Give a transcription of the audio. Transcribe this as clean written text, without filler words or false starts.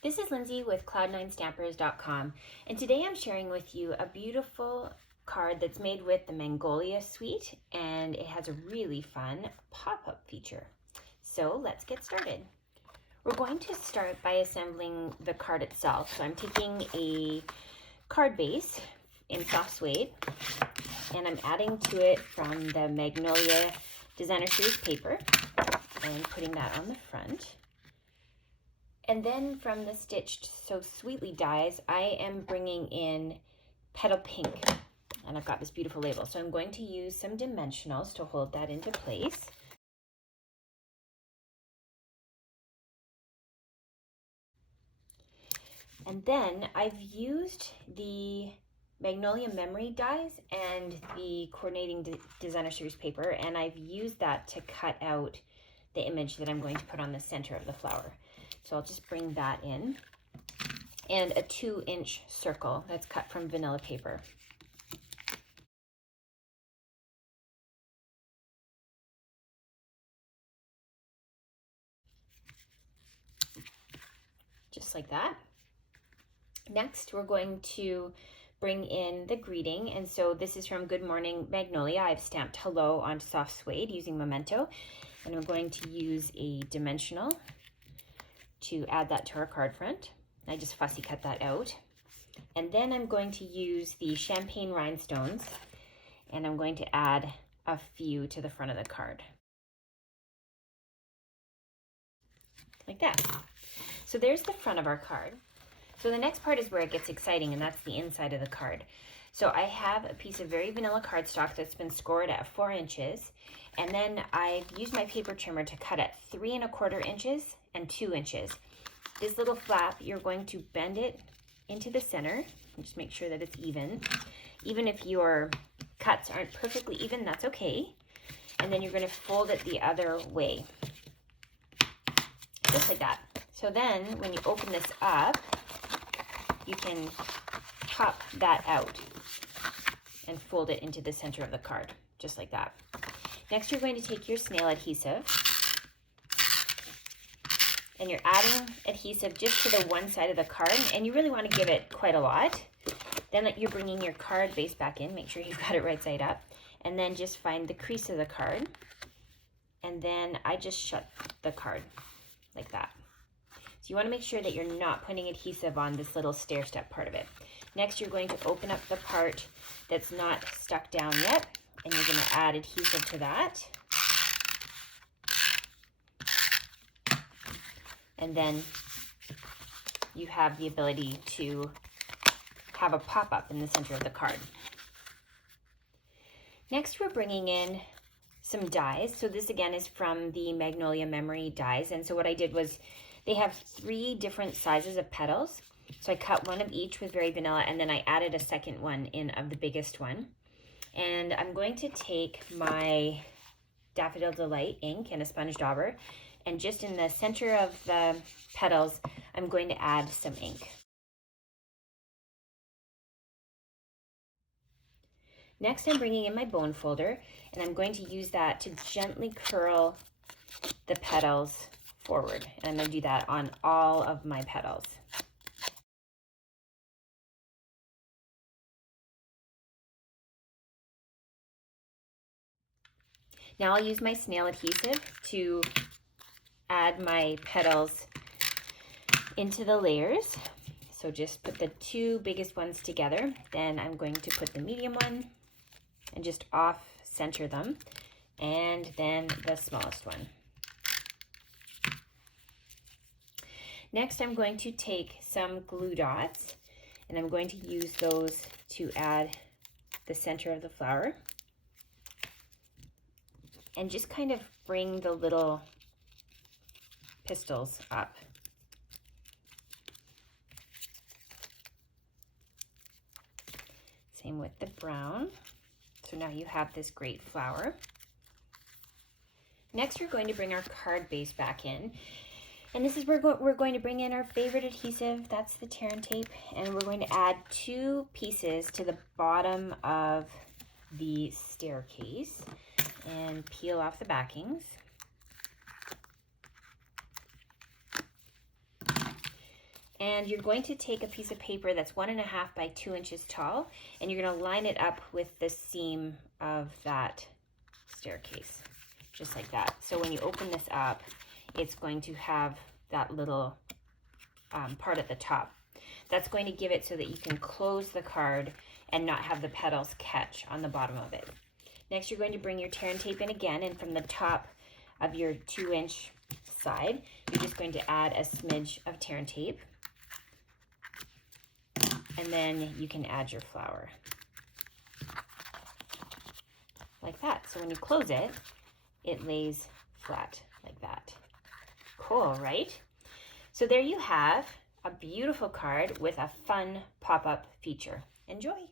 This is Lindsay with Cloud9Stampers.com, and today I'm sharing with you a beautiful card that's made with the Magnolia suite, and it has a really fun pop-up feature. So let's get started. We're going to start by assembling the card itself. So I'm taking a card base in soft suede, and I'm adding to it from the Magnolia Designer Series paper and putting that on the front. And then from the Stitched So Sweetly dies, I am bringing in Petal Pink, and I've got this beautiful label. So I'm going to use some dimensionals to hold that into place. And then I've used the Magnolia Memory dies and the Coordinating Designer Series paper, and I've used that to cut out the image that I'm going to put on the center of the flower. So I'll just bring that in, and a 2-inch circle that's cut from vanilla paper. Just like that. Next, we're going to bring in the greeting, and so this is from Good Morning Magnolia. I've stamped hello onto soft suede using Memento, and we're going to use a dimensional to add that to our card front. I just fussy cut that out. And then I'm going to use the champagne rhinestones, and I'm going to add a few to the front of the card. Like that. So there's the front of our card. So the next part is where it gets exciting, and that's the inside of the card. So I have a piece of very vanilla cardstock that's been scored at 4 inches, and then I've used my paper trimmer to cut at 3 1/4 inches and 2 inches. This little flap, you're going to bend it into the center, and just make sure that it's even. Even if your cuts aren't perfectly even, that's okay. And then you're going to fold it the other way, just like that. So then when you open this up, you can pop that out and fold it into the center of the card, just like that. Next, you're going to take your snail adhesive, and you're adding adhesive just to the one side of the card, and you really want to give it quite a lot. Then you're bringing your card base back in, make sure you've got it right side up, and then just find the crease of the card, and then I just shut the card like that. So you want to make sure that you're not putting adhesive on this little stair step part of it. Next, you're going to open up the part that's not stuck down yet, and you're going to add adhesive to that. And then you have the ability to have a pop-up in the center of the card. Next, we're bringing in some dies. So this again is from the Magnolia Memory dies. And so what I did was, they have 3 different sizes of petals. So I cut one of each with Very Vanilla, and then I added a second one in of the biggest one. And I'm going to take my Daffodil Delight ink and a sponge dauber, and just in the center of the petals, I'm going to add some ink. Next, I'm bringing in my bone folder, and I'm going to use that to gently curl the petals forward. And I'm going to do that on all of my petals. Now I'll use my snail adhesive to add my petals into the layers. So just put the 2 biggest ones together. Then I'm going to put the medium one and just off center them, and then the smallest one. Next, I'm going to take some glue dots, and I'm going to use those to add the center of the flower, and just kind of bring the little pistils up. Same with the brown. So now you have this great flower. Next, we're going to bring our card base back in. And this is where we're going to bring in our favorite adhesive. That's the Tear and Tape. And we're going to add 2 pieces to the bottom of the staircase and peel off the backings. And you're going to take a piece of paper that's 1.5 by 2 inches tall, and you're going to line it up with the seam of that staircase, just like that. So when you open this up, it's going to have that little part at the top. That's going to give it so that you can close the card and not have the petals catch on the bottom of it. Next, you're going to bring your tear and tape in again, and from the top of your 2-inch side, you're just going to add a smidge of tear and tape. And then you can add your flower. Like that. So when you close it, it lays flat like that. Cool, right? So there you have a beautiful card with a fun pop-up feature. Enjoy!